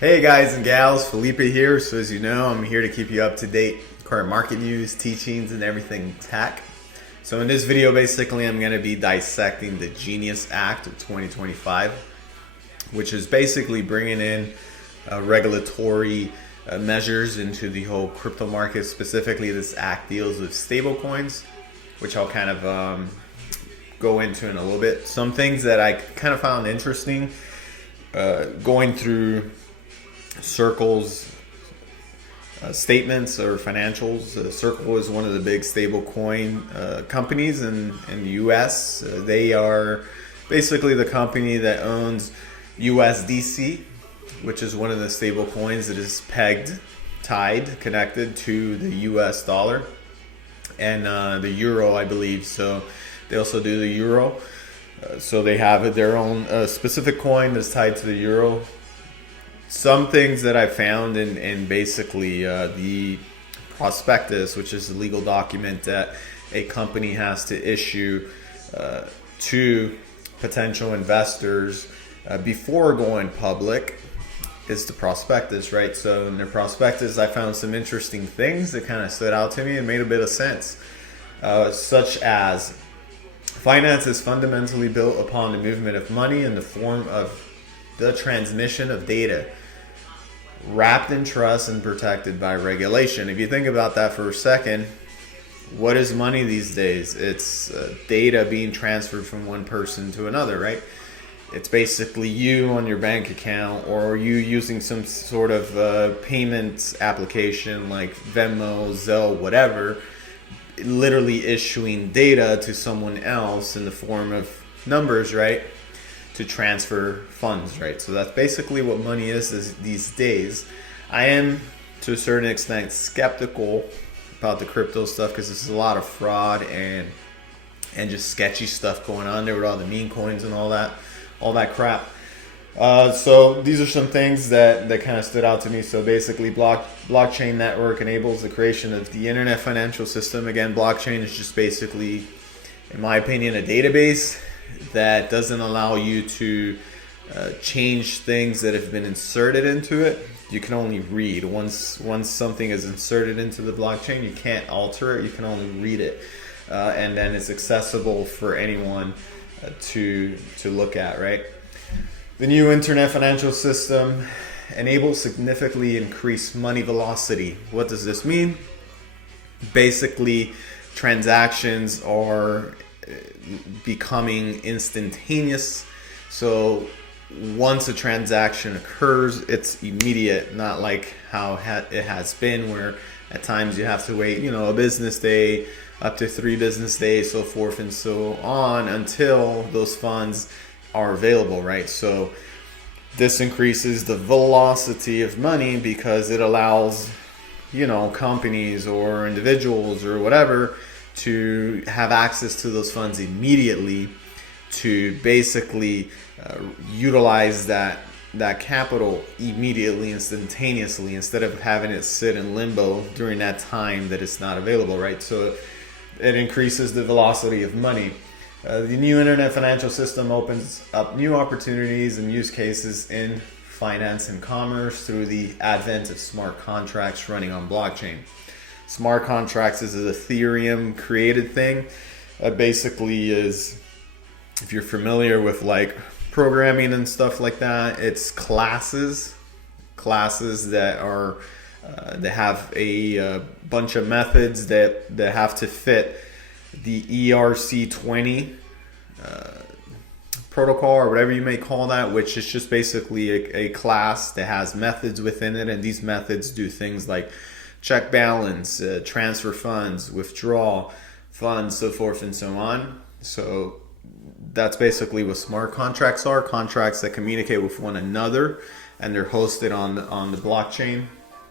Hey guys and gals, Felipe here. So as you know, I'm here to keep you up to date, current market news, teachings, and everything tech. So in this video, basically, I'm going to be dissecting the Genius Act of 2025, which is basically bringing in regulatory measures into the whole crypto market. Specifically, this act deals with stable coins, which I'll kind of go into in a little bit. Some things that I kind of found interesting going through Circle's statements or financials. Circle is one of the big stable coin companies in the US. They are basically the company that owns USDC, which is one of the stable coins that is connected to the US dollar and the euro, I believe. So they also do the euro. So they have their own specific coin that's tied to the euro. Some things that I found in basically the prospectus, which is a legal document that a company has to issue to potential investors before going public, is the prospectus, right? So in their prospectus, I found some interesting things that kind of stood out to me and made a bit of sense, such as finance is fundamentally built upon the movement of money in the form of the transmission of data, wrapped in trust and protected by regulation. If you think about that for a second, what is money these days? It's data being transferred from one person to another, right? It's basically you on your bank account, or you using some sort of payment application like Venmo, Zelle, whatever, literally issuing data to someone else in the form of numbers, right, to transfer funds, right? So that's basically what money is these days. I am, to a certain extent, skeptical about the crypto stuff because there's a lot of fraud and just sketchy stuff going on there with all the meme coins and all that crap. So these are some things that kind of stood out to me. So basically, blockchain network enables the creation of the internet financial system. Again, blockchain is just basically, in my opinion, a database that doesn't allow you to change things that have been inserted into it. You can only read. Once something is inserted into the blockchain, you can't alter it. You can only read it, and then it's accessible for anyone to look at, right? The new internet financial system enables significantly increased money velocity. What does this mean? Basically, transactions are becoming instantaneous. So once a transaction occurs, it's immediate, not like how it has been, where at times you have to wait, a business day, up to 3 business days, so forth and so on, until those funds are available, right? So this increases the velocity of money because it allows, companies or individuals or whatever to have access to those funds immediately, to basically utilize that capital immediately, instantaneously, instead of having it sit in limbo during that time that it's not available, right? So it increases the velocity of money. The new internet financial system opens up new opportunities and use cases in finance and commerce through the advent of smart contracts running on blockchain. Smart contracts is an Ethereum created thing. Basically is, if you're familiar with like programming and stuff like that, it's classes that are that have a bunch of methods that have to fit the ERC20 protocol, or whatever you may call that, which is just basically a class that has methods within it, and these methods do things like check balance, transfer funds, withdraw funds, so forth and so on. So that's basically what smart contracts are. Contracts that communicate with one another, and they're hosted on the blockchain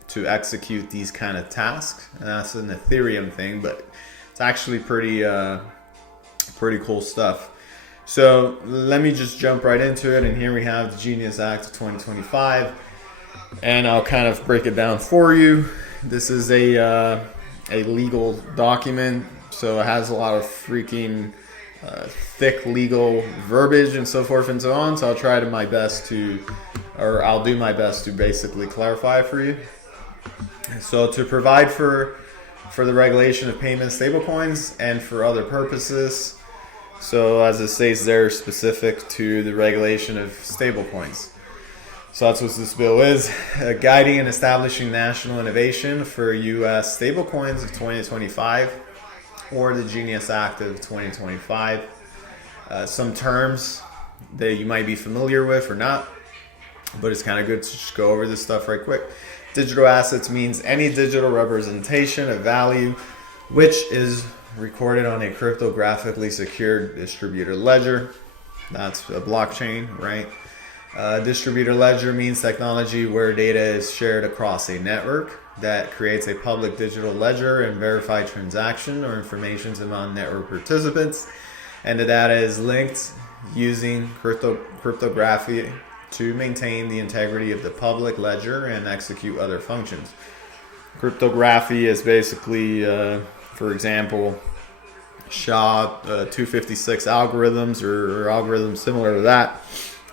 to execute these kind of tasks. And that's an Ethereum thing, but it's actually pretty cool stuff. So let me just jump right into it. And here we have the Genius Act of 2025, and I'll kind of break it down for you. This is a legal document, so it has a lot of freaking thick legal verbiage and so forth and so on. So I'll try my best to or I'll do my best to basically clarify for you. So to provide for the regulation of payment stablecoins and for other purposes. So as it says there, specific to the regulation of stablecoins. So that's what this bill is, guiding and establishing national innovation for U.S. stablecoins of 2025 or the Genius Act of 2025. Some terms that you might be familiar with or not, but it's kind of good to just go over this stuff right quick. Digital assets means any digital representation of value which is recorded on a cryptographically secured distributed ledger. That's a blockchain, right? Distributed ledger means technology where data is shared across a network that creates a public digital ledger and verified transaction or information among network participants, and the data is linked using cryptography to maintain the integrity of the public ledger and execute other functions. Cryptography is basically, for example, SHA-256 algorithms or algorithms similar to that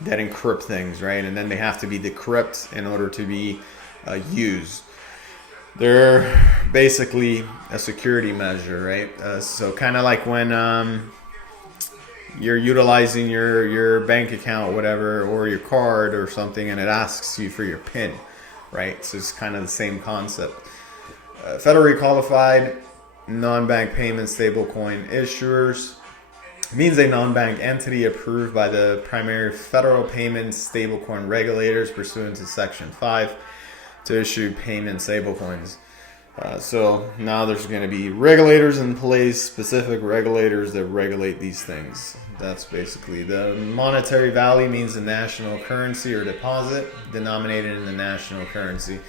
encrypt things, right? And then they have to be decrypted in order to be used. They're basically a security measure, right? So kind of like when you're utilizing your bank account, whatever, or your card or something, and it asks you for your PIN, right? So it's kind of the same concept. Federally qualified non-bank payment stablecoin issuers means a non-bank entity approved by the primary federal payment stablecoin regulators pursuant to Section 5 to issue payment stablecoins. So now there's going to be regulators in place, specific regulators that regulate these things. That's basically the monetary value means the national currency or deposit denominated in the national currency.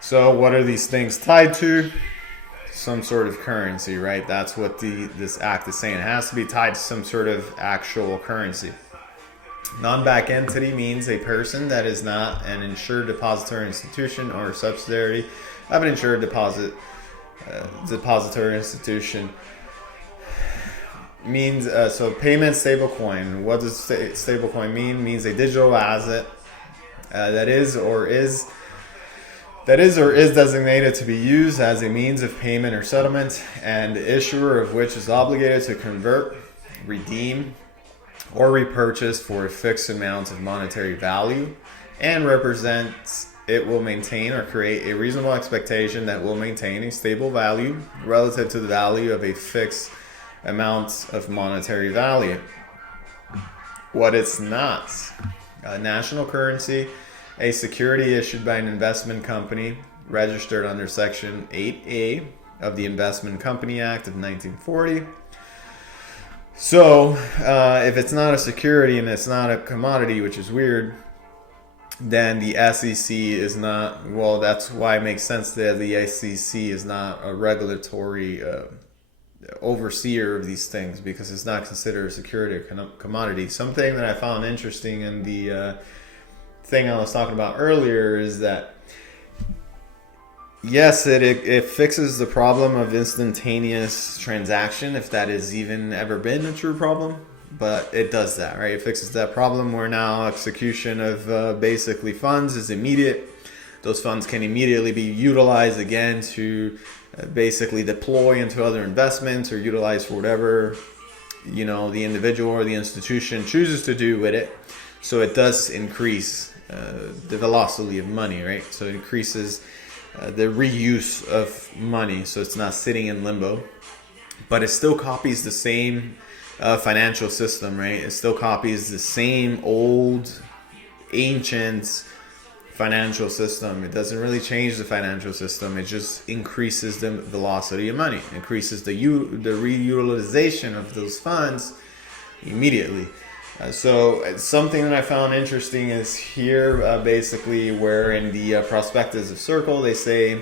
So what are these things tied to? Some sort of currency, right? That's what this act is saying. It has to be tied to some sort of actual currency. Non-bank entity means a person that is not an insured depository institution or subsidiary of an insured depository institution. Means so payment stablecoin. What does stablecoin mean? Means a digital asset that is or is designated to be used as a means of payment or settlement, and the issuer of which is obligated to convert, redeem, or repurchase for a fixed amount of monetary value, and represents it will maintain or create a reasonable expectation that will maintain a stable value relative to the value of a fixed amount of monetary value. What it's not: a national currency, a security issued by an investment company registered under Section 8A of the Investment Company Act of 1940. So if it's not a security and it's not a commodity, which is weird, then the SEC is not, well, that's why it makes sense that the SEC is not a regulatory overseer of these things, because it's not considered a security or commodity. Something that I found interesting in the thing I was talking about earlier is that yes, it fixes the problem of instantaneous transaction, if that has even ever been a true problem. But it does that, right? It fixes that problem where now execution of basically funds is immediate. Those funds can immediately be utilized again to basically deploy into other investments or utilize for whatever, the individual or the institution chooses to do with it. So it does increase the velocity of money, right? So it increases the reuse of money, so it's not sitting in limbo. But it still copies the same financial system, right? It still copies the same old, ancient financial system. It doesn't really change the financial system. It just increases the velocity of money, increases the reutilization of those funds immediately. So something that I found interesting is here, basically, where in the prospectus of Circle, they say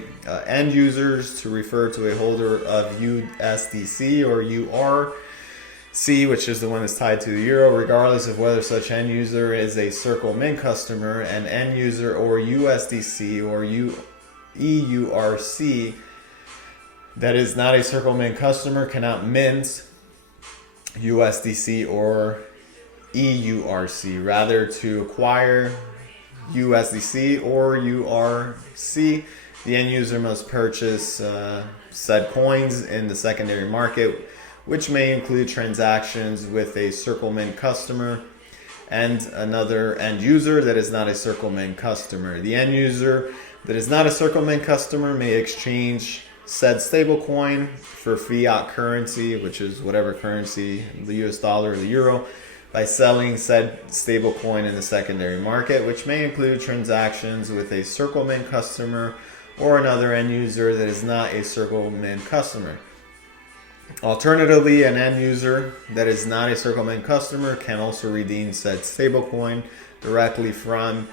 end users to refer to a holder of USDC or URC, which is the one that's tied to the euro, regardless of whether such end user is a Circle Mint customer. An end user or USDC or EURC that is not a Circle Mint customer cannot mint USDC or EURC. Rather, to acquire USDC or URC, the end user must purchase said coins in the secondary market, which may include transactions with a Circle Mint customer and another end user that is not a Circle Mint customer. The end user that is not a Circle Mint customer may exchange said stablecoin for fiat currency, which is whatever currency, the US dollar or the euro, by selling said stablecoin in the secondary market, which may include transactions with a Circle Mint customer or another end user that is not a Circle Mint customer. Alternatively, an end user that is not a Circle Mint customer can also redeem said stablecoin directly from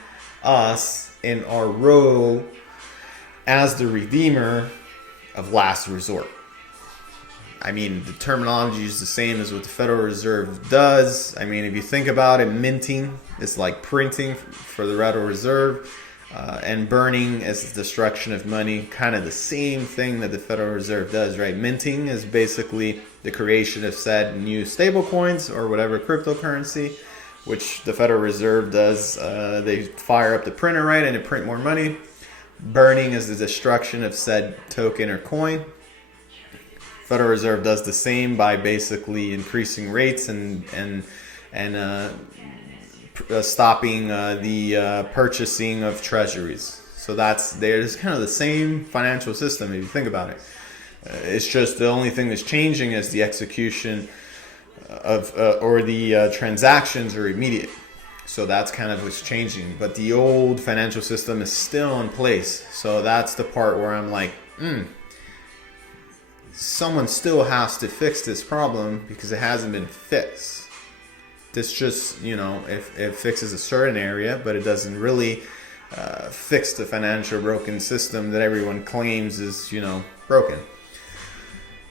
us in our role as the redeemer of last resort. I mean, the terminology is the same as what the Federal Reserve does. I mean, if you think about it, minting is like printing for the Federal Reserve, and burning is the destruction of money, kind of the same thing that the Federal Reserve does, right? Minting is basically the creation of said new stable coins or whatever cryptocurrency, which the Federal Reserve does. They fire up the printer, right, and they print more money. Burning is the destruction of said token or coin. Federal Reserve does the same by basically increasing rates and stopping the purchasing of treasuries. So there's kind of the same financial system if you think about it. It's just the only thing that's changing is the execution of or the transactions are immediate. So that's kind of what's changing. But the old financial system is still in place. So that's the part where I'm like, someone still has to fix this problem because it hasn't been fixed. This just, it fixes a certain area, but it doesn't really fix the financial broken system that everyone claims is, broken.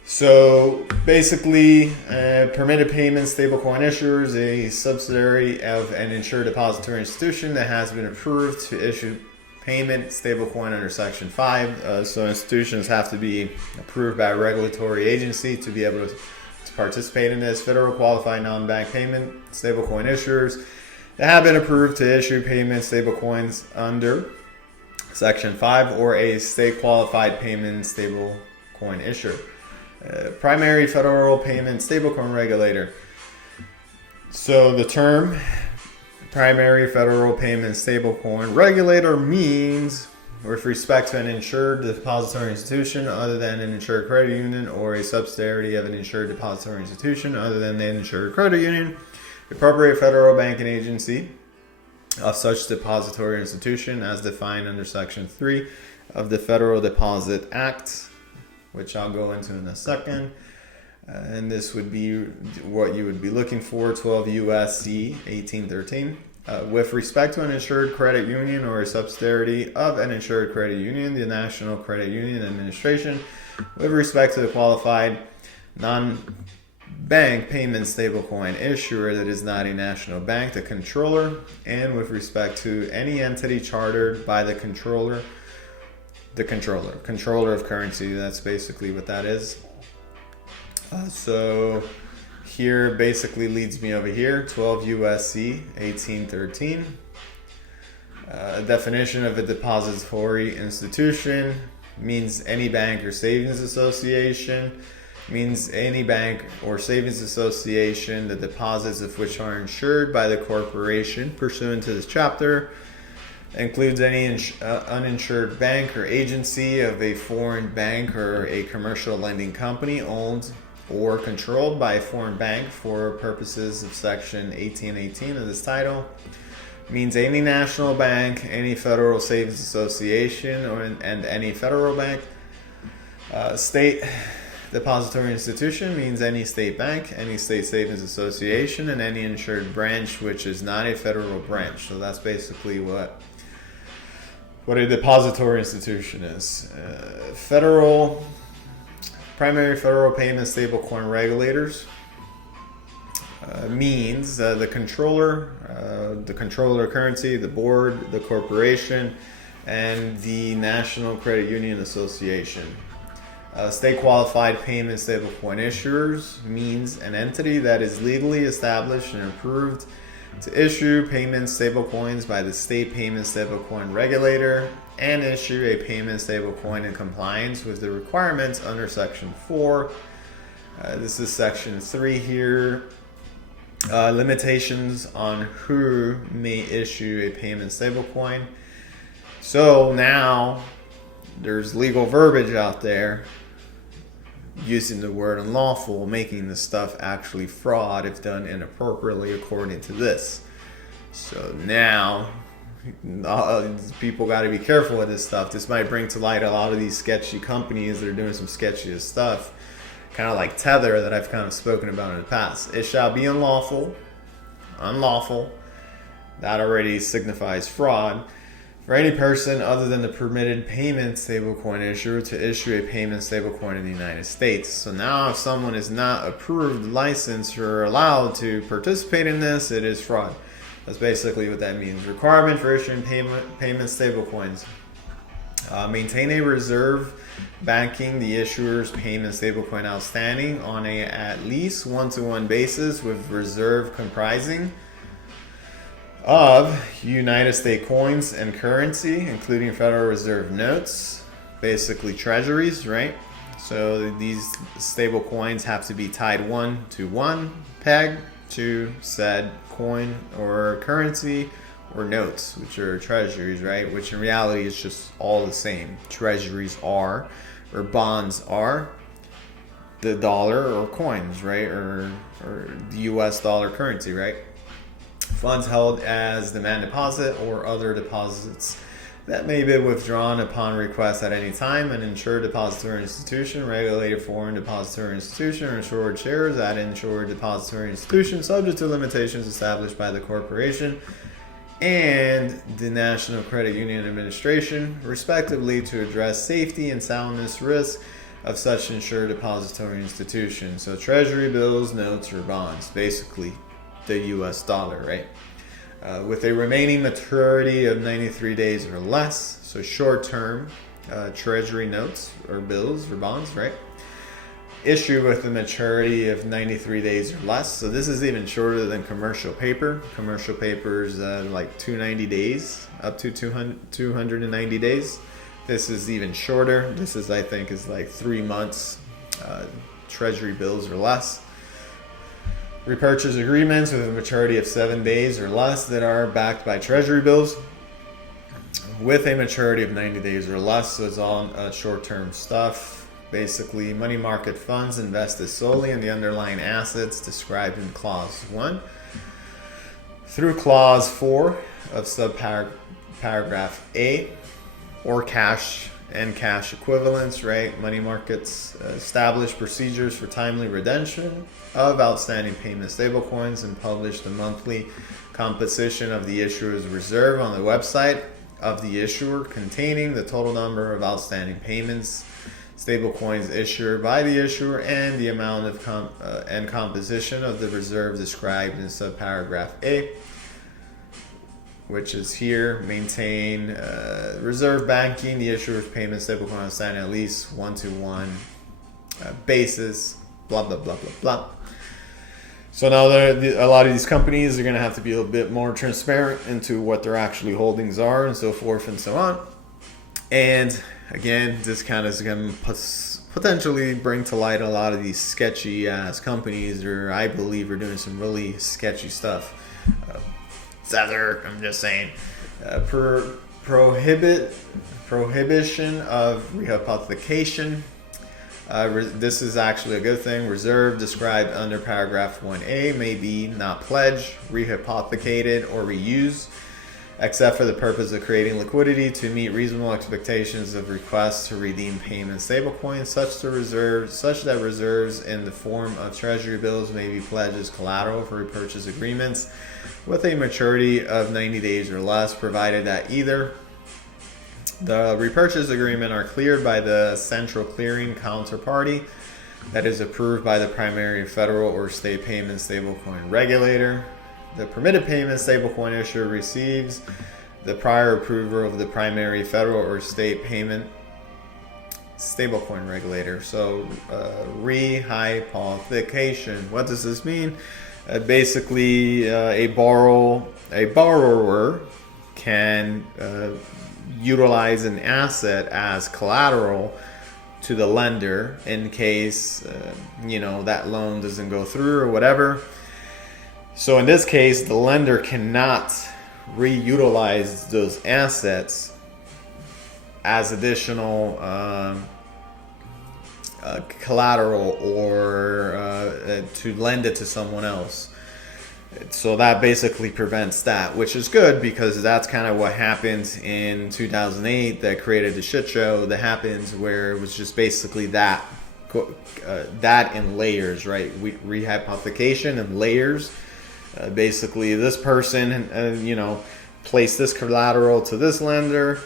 So basically, permitted payment stablecoin issuers, a subsidiary of an insured depository institution that has been approved to issue payment stablecoin under Section 5. So institutions have to be approved by a regulatory agency to be able to participate in this. Federal qualified non-bank payment stablecoin issuers that have been approved to issue payment stablecoins under Section 5 or a state qualified payment stablecoin issuer. Primary federal payment stablecoin regulator. So the term primary federal payment stablecoin regulator means with respect to an insured depository institution other than an insured credit union or a subsidiary of an insured depository institution other than an insured credit union, the appropriate federal banking agency of such depository institution as defined under Section 3 of the Federal Deposit Act, which I'll go into in a second. And this would be what you would be looking for, 12 U.S.C. 1813. With respect to an insured credit union or a subsidiary of an insured credit union, the National Credit Union Administration, with respect to the qualified non-bank payment stablecoin issuer that is not a national bank, the controller, and with respect to any entity chartered by the controller of currency. That's basically what that is. So here basically leads me over here, 12 U.S.C. 1813. Definition of a depository institution means any bank or savings association, means any bank or savings association, the deposits of which are insured by the corporation pursuant to this chapter, includes any uninsured bank or agency of a foreign bank or a commercial lending company owned or controlled by a foreign bank for purposes of Section 1818 of this title. Means any national bank, any federal savings association, and any federal bank. State depository institution means any state bank, any state savings association, and any insured branch which is not a federal branch. So that's basically what a depository institution is. Primary federal payment stablecoin regulators means the controller of currency, the board, the corporation, and the National Credit Union Association. State qualified payment stablecoin issuers means an entity that is legally established and approved to issue payment stablecoins by the state payment stablecoin regulator and issue a payment stablecoin in compliance with the requirements under Section 4. This is Section 3 here. Limitations on who may issue a payment stablecoin. So now there's legal verbiage out there using the word unlawful, making the stuff actually fraud if done inappropriately according to this. So now people got to be careful with this stuff. This might bring to light a lot of these sketchy companies that are doing some sketchiest stuff, kind of like Tether that I've kind of spoken about in the past. It shall be unlawful. That already signifies fraud. For any person other than the permitted payment stablecoin issuer to issue a payment stablecoin in the United States. So now if someone is not approved, licensed, or allowed to participate in this, it is fraud. That's basically what that means. Requirement for issuing payment stablecoins. Maintain a reserve backing the issuer's payment stablecoin outstanding on a at least 1-to-1 basis with reserve comprising of United States coins and currency, including Federal Reserve notes, basically treasuries, right? So these stable coins have to be tied 1-to-1 peg to said coin or currency or notes, which are treasuries, right? Which in reality is just all the same. Treasuries are, or bonds are, the dollar or coins, right? Or the US dollar currency, right? Funds held as demand deposit or other deposits that may be withdrawn upon request at any time. An insured depository institution, regulated foreign depository institution, or insured shares at insured depository institution, subject to limitations established by the corporation and the National Credit Union Administration, respectively, to address safety and soundness risk of such insured depository institution. So treasury bills, notes, or bonds, basically the US dollar, right? With a remaining maturity of 93 days or less, so short-term treasury notes or bills or bonds, right? Issue with a maturity of 93 days or less. So this is even shorter than commercial paper. Commercial paper is like 290 days, up to 290 days. This is even shorter. This is, I think, is like 3 months treasury bills or less. Repurchase agreements with a maturity of 7 days or less that are backed by treasury bills with a maturity of 90 days or less. So it's all short-term stuff. Basically, money market funds invested solely in the underlying assets described in Clause 1 through Clause 4 of subparagraph A, or cash and cash equivalents, right? Money markets establish procedures for timely redemption of outstanding payment stablecoins and publish the monthly composition of the issuer's reserve on the website of the issuer, containing the total number of outstanding payments stablecoins issued by the issuer and the amount of and composition of the reserve described in subparagraph A, which is here. Maintain reserve banking the issuer's payment stablecoin outstanding at least 1-to-1 basis, blah, blah, blah, blah, blah. So now a lot of these companies are going to have to be a little bit more transparent into what their actually holdings are and so forth and so on. And again, this kind of is going to potentially bring to light a lot of these sketchy ass companies, or I believe are doing some really sketchy stuff. Tether, I'm just saying. Prohibition of rehypothecation. This is actually a good thing. Reserve described under paragraph 1A may be not pledged, rehypothecated, or reused, except for the purpose of creating liquidity to meet reasonable expectations of requests to redeem payment stablecoins, such that reserves in the form of treasury bills may be pledged as collateral for repurchase agreements with a maturity of 90 days or less, provided that either the repurchase agreement are cleared by the central clearing counterparty that is approved by the primary federal or state payment stablecoin regulator. The permitted payment stablecoin issuer receives the prior approval of the primary federal or state payment stablecoin regulator. So rehypothecation, what does this mean? Basically, a borrower can utilize an asset as collateral to the lender in case that loan doesn't go through or whatever. So in this case, the lender cannot reutilize those assets as additional collateral or to lend it to someone else. So that basically prevents that, which is good because that's kind of what happened in 2008 that created the shit show that happens, where it was just basically that in layers, right? Rehypothecation in layers. Basically, this person, placed this collateral to this lender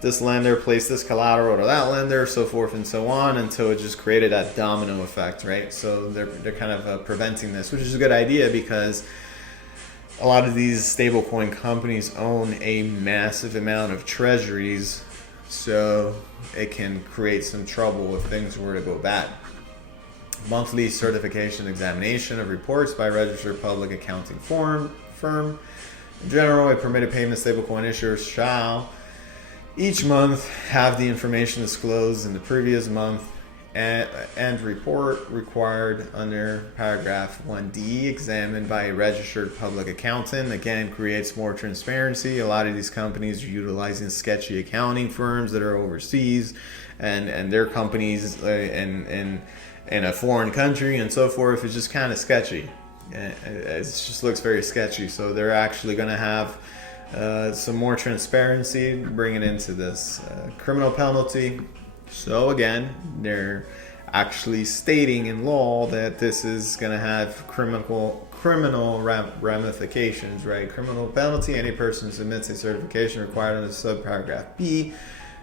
placed this collateral to that lender, so forth and so on, until it just created that domino effect, right? So they're kind of preventing this, which is a good idea because a lot of these stablecoin companies own a massive amount of treasuries, so it can create some trouble if things were to go bad. Monthly certification examination of reports by registered public accounting firm. In general, a permitted payment stablecoin issuer shall each month have the information disclosed in the previous month and report required under paragraph 1D examined by a registered public accountant. Again, creates more transparency. A lot of these companies are utilizing sketchy accounting firms that are overseas and their companies in a foreign country and so forth. It's just kind of sketchy. It just looks very sketchy. So they're actually going to have some more transparency bringing into this criminal penalty. So again, they're actually stating in law that this is going to have criminal ramifications, right? Criminal penalty: any person submits a certification required under subparagraph B,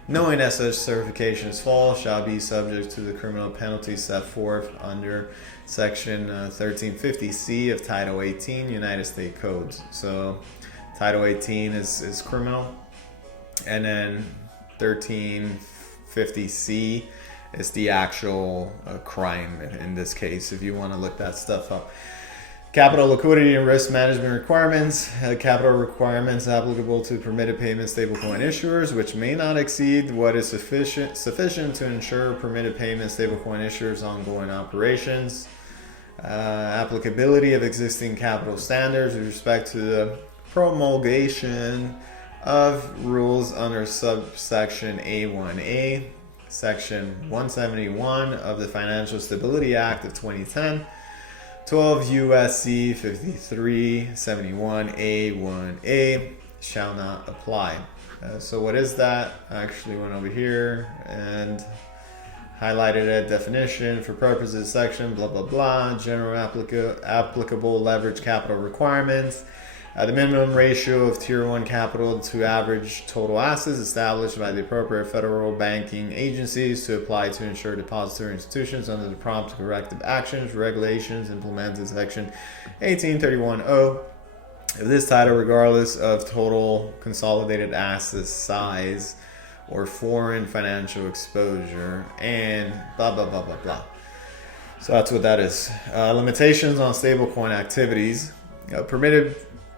knowing that such certification is false, shall be subject to the criminal penalty set forth under section 1350C of Title 18 United States Codes. So Title 18 is criminal, and then 1350C is the actual crime in this case, if you want to look that stuff up. Capital liquidity and risk management requirements. Capital requirements applicable to permitted payment stablecoin issuers, which may not exceed what is sufficient to ensure permitted payment stablecoin issuers' ongoing operations. Applicability of existing capital standards with respect to the promulgation of rules under subsection A1A, section 171 of the Financial Stability Act of 2010, 12 U.S.C. 5371A1A shall not apply. So what is that? I actually went over here and highlighted a definition for purposes section blah blah blah. General applicable leverage capital requirements. The minimum ratio of Tier 1 capital to average total assets established by the appropriate federal banking agencies to apply to ensure depository institutions under the prompt corrective actions regulations implemented section 1831O of this title, regardless of total consolidated assets size or foreign financial exposure, and blah blah blah blah blah. So that's what that is. Limitations on stablecoin activities. Permitted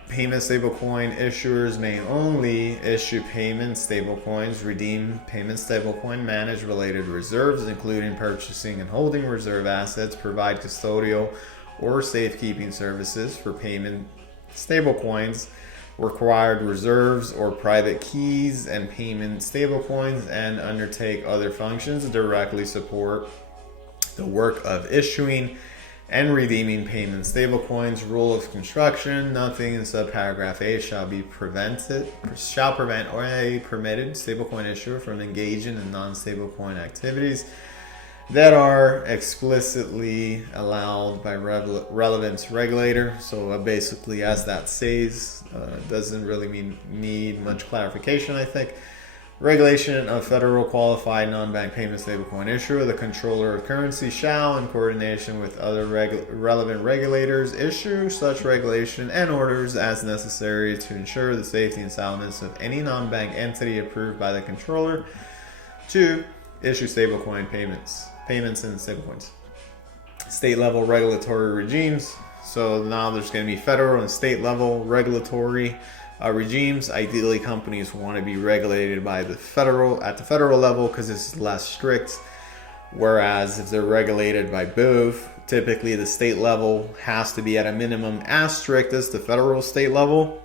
payment stablecoin issuers may only issue payment stablecoins, redeem payment stablecoin, manage related reserves, including purchasing and holding reserve assets, provide custodial or safekeeping services for payment stablecoins, required reserves or private keys and payment stablecoins, and undertake other functions that directly support the work of issuing and redeeming payment stablecoins. Rule of construction: nothing in subparagraph A shall prevent or a permitted stablecoin issuer from engaging in non-stablecoin activities that are explicitly allowed by relevant regulator. So basically, as that says, doesn't really need much clarification, I think. Regulation of federal qualified non-bank payment stablecoin issuer. The controller of currency shall, in coordination with other relevant regulators, issue such regulation and orders as necessary to ensure the safety and soundness of any non-bank entity approved by the controller to issue stablecoin payments and stablecoins. State level regulatory regimes. So now there's going to be federal and state level regulatory regimes. Ideally, companies want to be regulated by the federal level because it's less strict. Whereas if they're regulated by both, typically the state level has to be at a minimum as strict as the federal state level,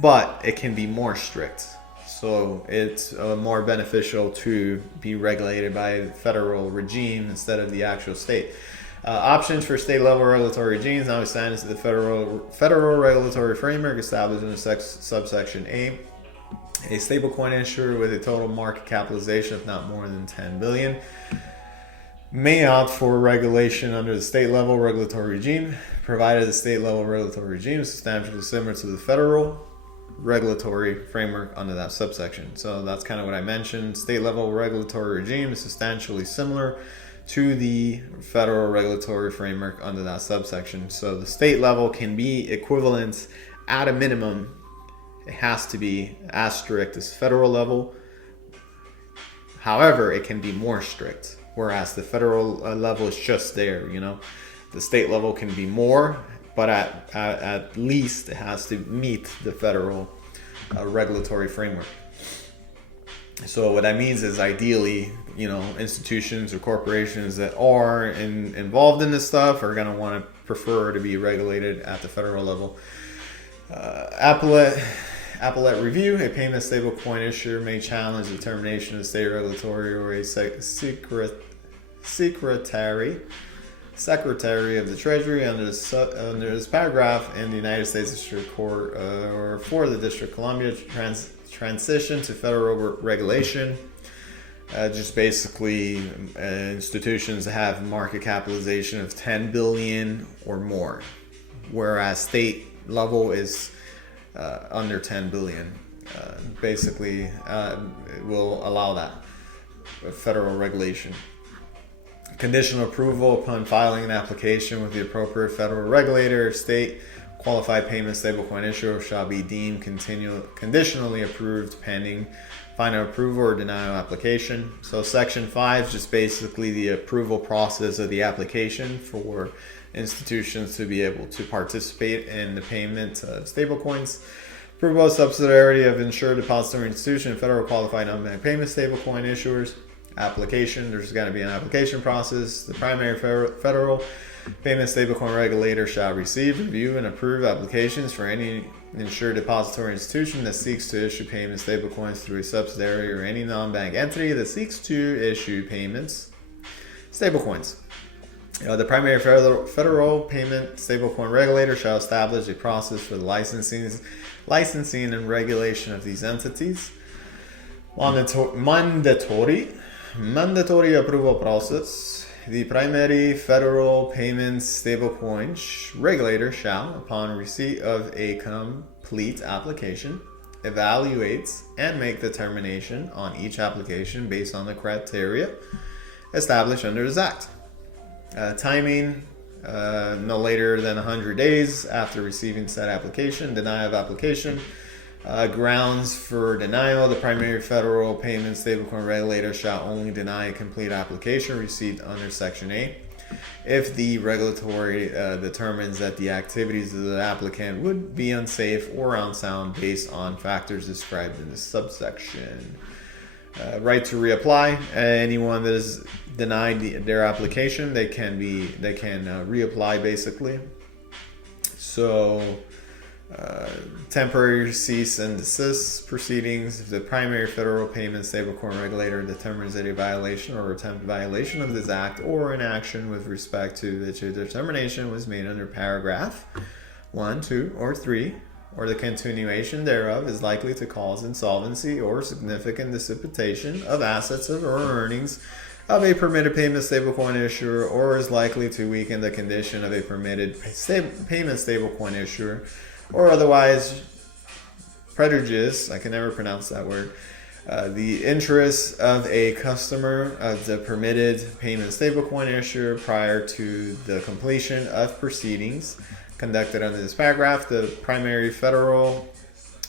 but it can be more strict. So it's more beneficial to be regulated by the federal regime instead of the actual state. Options for state level regulatory regimes now stand to the federal regulatory framework established in subsection A. A stablecoin issuer with a total market capitalization of not more than 10 billion may opt for regulation under the state level regulatory regime, provided the state level regulatory regime is substantially similar to the federal regulatory framework under that subsection. So that's kind of what I mentioned. State level regulatory regime is substantially similar to the federal regulatory framework under that subsection. So the state level can be equivalent at a minimum. It has to be as strict as federal level. However, it can be more strict, whereas the federal level is just there, you know. The state level can be more, but at least it has to meet the federal regulatory framework. So what that means is ideally, you know, institutions or corporations that are involved in this stuff are going to want to prefer to be regulated at the federal level. Appellate review. A payment stablecoin issuer may challenge the determination of the state regulatory or a secretary of the Treasury under this paragraph in the United States District Court or for the District of Columbia transition to federal regulation. Just basically institutions that have market capitalization of 10 billion or more, whereas state level is under 10 billion. Basically, it will allow that federal regulation. Conditional approval upon filing an application with the appropriate federal regulator or state qualified payment stablecoin issuer shall be deemed conditionally approved pending final approval or denial application. So Section 5 is just basically the approval process of the application for institutions to be able to participate in the payment of stablecoins. Approval of subsidiarity of insured depository institution and federal qualified non-bank payment stablecoin issuers. Application, there's got to be an application process. The primary federal payment stablecoin regulator shall receive, review, and approve applications for any insured depository institution that seeks to issue payment stablecoins through a subsidiary or any non-bank entity that seeks to issue payments stablecoins. The primary federal payment stablecoin regulator shall establish a process for the licensing and regulation of these entities. Mandatory approval process. The primary federal payments stablecoin regulator shall, upon receipt of a complete application, evaluate and make determination on each application based on the criteria established under this act. Timing, no later than 100 days after receiving said application. Denial of application. Grounds for denial. The primary federal payment stablecoin regulator shall only deny a complete application received under Section 8 if the regulatory determines that the activities of the applicant would be unsafe or unsound based on factors described in this subsection. Right to reapply. Anyone that is denied their application, they can reapply basically. So temporary cease and desist proceedings. If the primary federal payment stablecoin regulator determines that a violation or attempt violation of this act or an action with respect to which a determination was made under paragraph 1, 2, or 3, or the continuation thereof is likely to cause insolvency or significant dissipation of assets or earnings of a permitted payment stablecoin issuer, or is likely to weaken the condition of a permitted payment stablecoin issuer, or otherwise prejudice, I can never pronounce that word, the interests of a customer of the permitted payment stablecoin issuer prior to the completion of proceedings conducted under this paragraph. The primary federal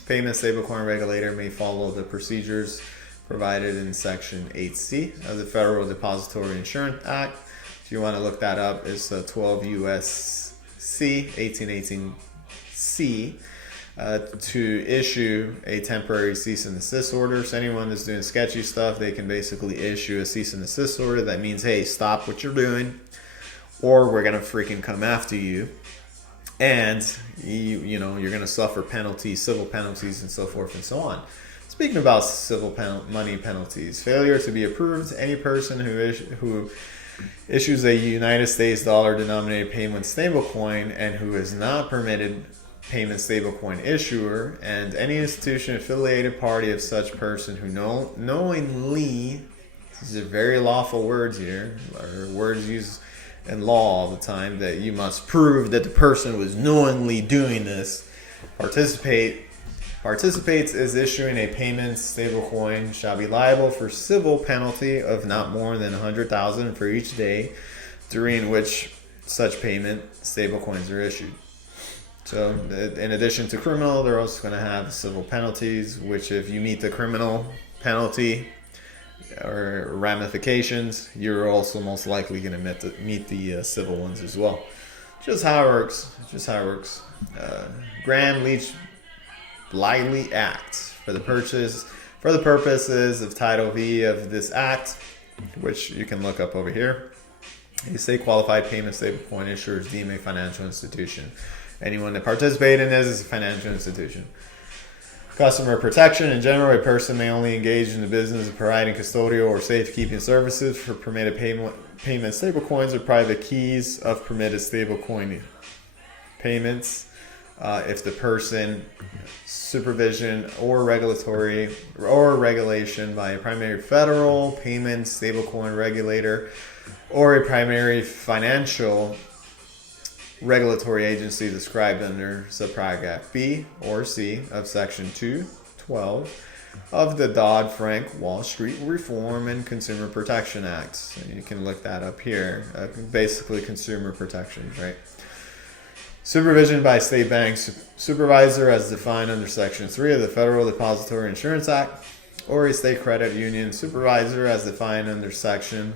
payment stablecoin regulator may follow the procedures provided in Section 8C of the Federal Depository Insurance Act. If you want to look that up, it's 12 U.S. 1818C, to issue a temporary cease and desist order. So anyone that's doing sketchy stuff, they can basically issue a cease and desist order. That means, hey, stop what you're doing, or we're gonna freaking come after you, and you're gonna suffer penalties, civil penalties, and so forth and so on. Speaking about civil money penalties, failure to be approved. Any person who issues a United States dollar denominated payment stablecoin and who is not permitted payment stablecoin issuer, and any institution affiliated party of such person who knowingly, these are very lawful words here, or words used in law all the time, that you must prove that the person was knowingly doing this, participates is issuing a payment stablecoin shall be liable for civil penalty of not more than $100,000 for each day during which such payment stablecoins are issued. So in addition to criminal, they're also going to have civil penalties, which if you meet the criminal penalty or ramifications, you're also most likely going to meet the civil ones as well. Just how it works. Grand Leach Bliley Act for the purposes of Title V of this act, which you can look up over here. You say qualified payment stablecoin issuers deem a financial institution. Anyone that participates in this is a financial institution. Customer protection. In general, a person may only engage in the business of providing custodial or safekeeping services for permitted payment stablecoins or private keys of permitted stablecoin payments. If the person, supervision or regulation by a primary federal payment stablecoin regulator or a primary financial regulatory agency described under subparagraph B or C of Section 212 of the Dodd-Frank Wall Street Reform and Consumer Protection Acts. And you can look that up here. Basically, consumer protections, right? Supervision by state banks supervisor as defined under Section 3 of the Federal Depository Insurance Act, or a state credit union supervisor as defined under Section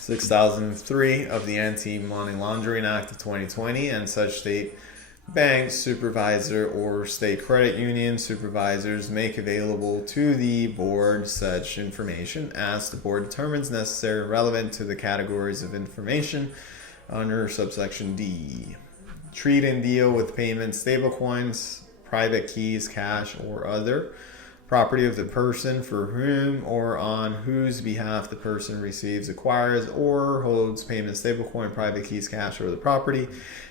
6003 of the Anti-Money Laundering Act of 2020, and such state bank supervisor or state credit union supervisors make available to the board such information as the board determines necessary and relevant to the categories of information under subsection D. Treat and deal with payment stablecoins, private keys, cash, or other property of the person for whom or on whose behalf the person receives, acquires, or holds payment stablecoin, private keys, cash, or other property,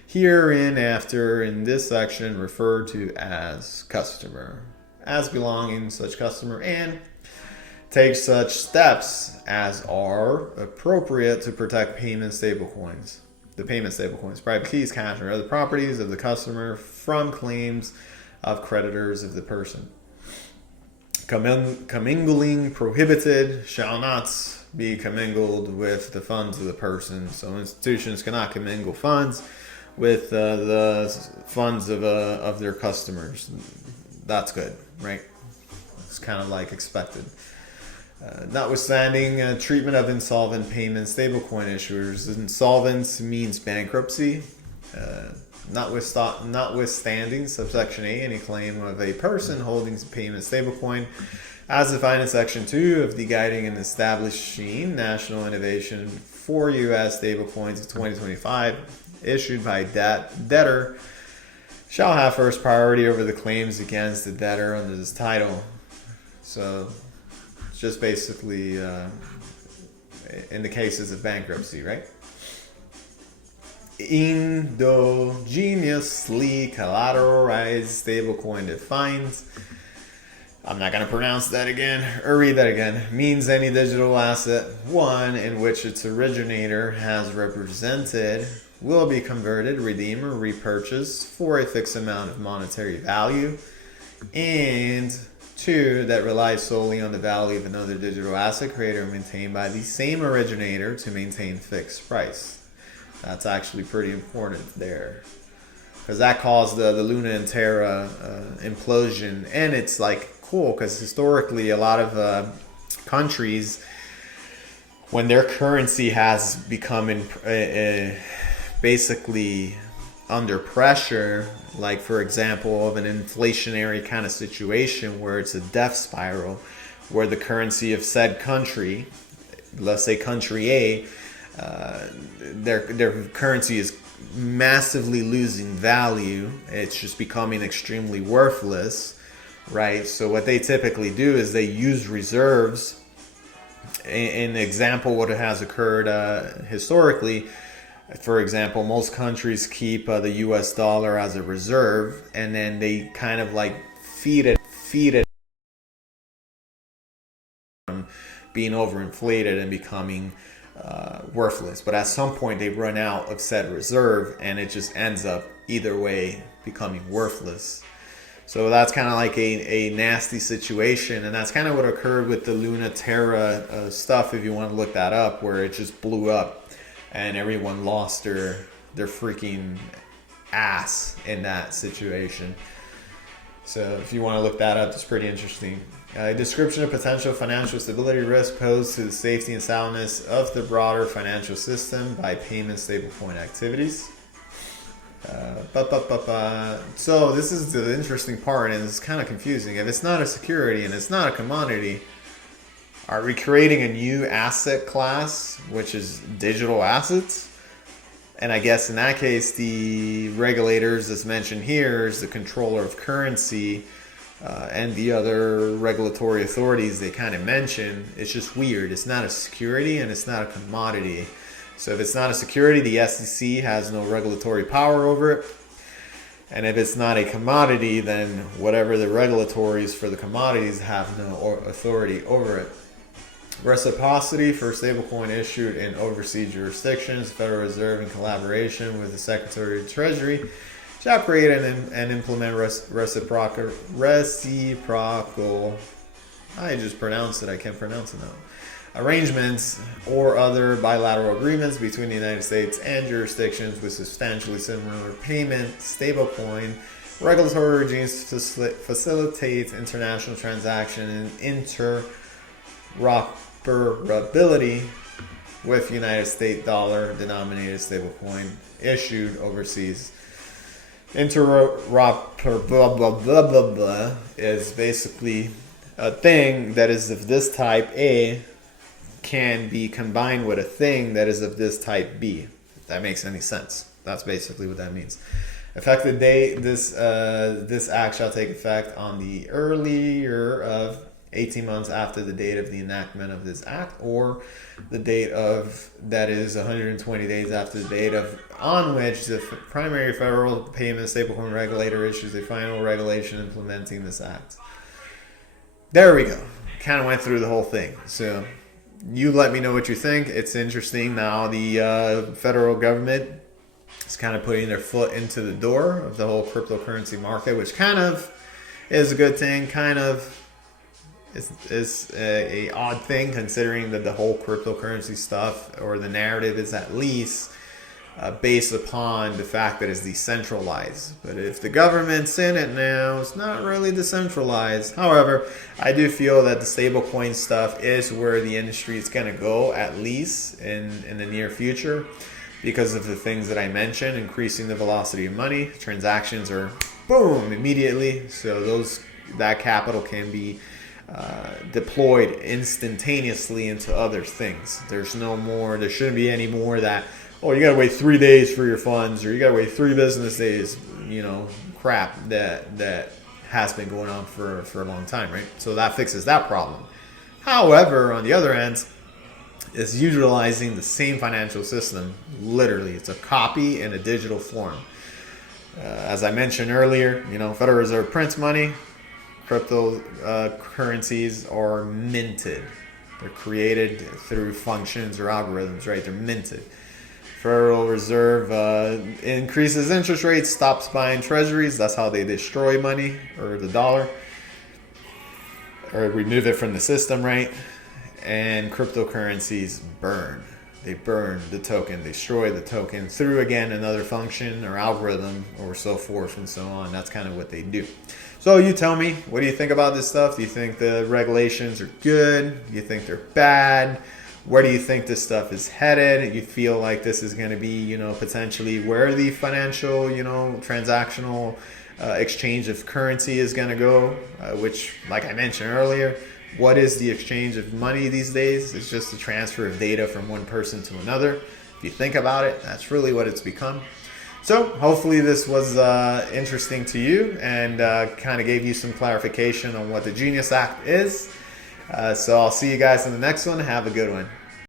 hereinafter in this section referred to as customer, as belonging to such customer, and take such steps as are appropriate to protect payment stablecoins. The payment stablecoins, private keys, cash, or other properties of the customer from claims of creditors of the person. Commingling prohibited, shall not be commingled with the funds of the person. So institutions cannot commingle funds with the funds of their customers. That's good, right? It's kind of like expected. Notwithstanding treatment of insolvent payment stablecoin issuers. Insolvent means bankruptcy. Notwithstanding subsection A, any claim of a person holding payment stablecoin as defined in section 2 of the Guiding and Establishing National Innovation for U.S. Stablecoins of 2025 issued by debtor shall have first priority over the claims against the debtor under this title. So it's just basically in the cases of bankruptcy, right? Endogenously collateralized stablecoin defines, I'm not going to pronounce that again or read that again, means any digital asset, one, in which its originator has represented, will be converted, redeemed, or repurchased for a fixed amount of monetary value, and two, that relies solely on the value of another digital asset created or maintained by the same originator to maintain fixed price. That's actually pretty important there, because that caused the Luna and Terra implosion. And it's like cool because historically a lot of countries, when their currency has become basically under pressure, like for example of an inflationary kind of situation where it's a death spiral, where the currency of said country, let's say country A, their currency is massively losing value. It's just becoming extremely worthless, right? So what they typically do is they use reserves. An example, what has occurred historically, for example, most countries keep the US dollar as a reserve, and then they kind of like feed it from being overinflated and becoming worthless. But at some point they run out of said reserve, and it just ends up either way becoming worthless. So that's kind of like a nasty situation, and that's kind of what occurred with the Luna Terra stuff, if you want to look that up, where it just blew up and everyone lost their freaking ass in that situation. So if you want to look that up, it's pretty interesting. A description of potential financial stability risk posed to the safety and soundness of the broader financial system by payment stablecoin activities. So this is the interesting part, and it's kind of confusing. If it's not a security and it's not a commodity, are we creating a new asset class, which is digital assets? And I guess in that case, the regulators, as mentioned here, is the controller of currency, and the other regulatory authorities they kind of mention. It's just weird. It's not a security and it's not a commodity. So if it's not a security, the SEC has no regulatory power over it. And if it's not a commodity, then whatever the regulatories for the commodities have no authority over it. Reciprocity for stablecoin issued in overseas jurisdictions. Federal Reserve, in collaboration with the Secretary of Treasury, shall create and implement reciprocal. I just pronounced it. I can't pronounce it now. Arrangements or other bilateral agreements between the United States and jurisdictions with substantially similar payment stablecoin regulatory regimes facilitate international transaction and interoperability with United States dollar denominated stablecoin issued overseas. Interoperability is basically a thing that is of this type A can be combined with a thing that is of this type B. If that makes any sense. That's basically what that means. Effective date, this act shall take effect on the earlier of 18 months after the date of the enactment of this act, or the date of, that is 120 days after the date of on which the primary federal payment stablecoin regulator issues a final regulation implementing this act. There we go. Kind of went through the whole thing. So you let me know what you think. It's interesting. Now the federal government is kind of putting their foot into the door of the whole cryptocurrency market, which kind of is a good thing, kind of is a odd thing, considering that the whole cryptocurrency stuff, or the narrative, is at least based upon the fact that it's decentralized. But if the government's in it now, it's not really decentralized. However, I do feel that the stablecoin stuff is where the industry is going to go, at least in the near future, because of the things that I mentioned, increasing the velocity of money. Transactions are boom immediately, so that capital can be deployed instantaneously into other things. There shouldn't be any more that, oh, you gotta wait 3 days for your funds, or you gotta wait 3 business days, crap that has been going on for a long time, right? So that fixes that problem. However, on the other end, it's utilizing the same financial system. Literally, it's a copy in a digital form. As I mentioned earlier, Federal Reserve prints money. Cryptocurrencies are minted. They're created through functions or algorithms, right? They're minted. Federal Reserve increases interest rates, stops buying treasuries. That's how they destroy money, or the dollar, or remove it from the system, right? And cryptocurrencies burn. They burn the token, destroy the token through, again, another function or algorithm, or so forth and so on. That's kind of what they do. So you tell me, what do you think about this stuff? Do you think the regulations are good? Do you think they're bad? Where do you think this stuff is headed? You feel like this is going to be, potentially where the financial, transactional exchange of currency is going to go, which, like I mentioned earlier, what is the exchange of money these days? It's just a transfer of data from one person to another. If you think about it, that's really what it's become. So hopefully this was interesting to you and kind of gave you some clarification on what the Genius Act is. So I'll see you guys in the next one. Have a good one.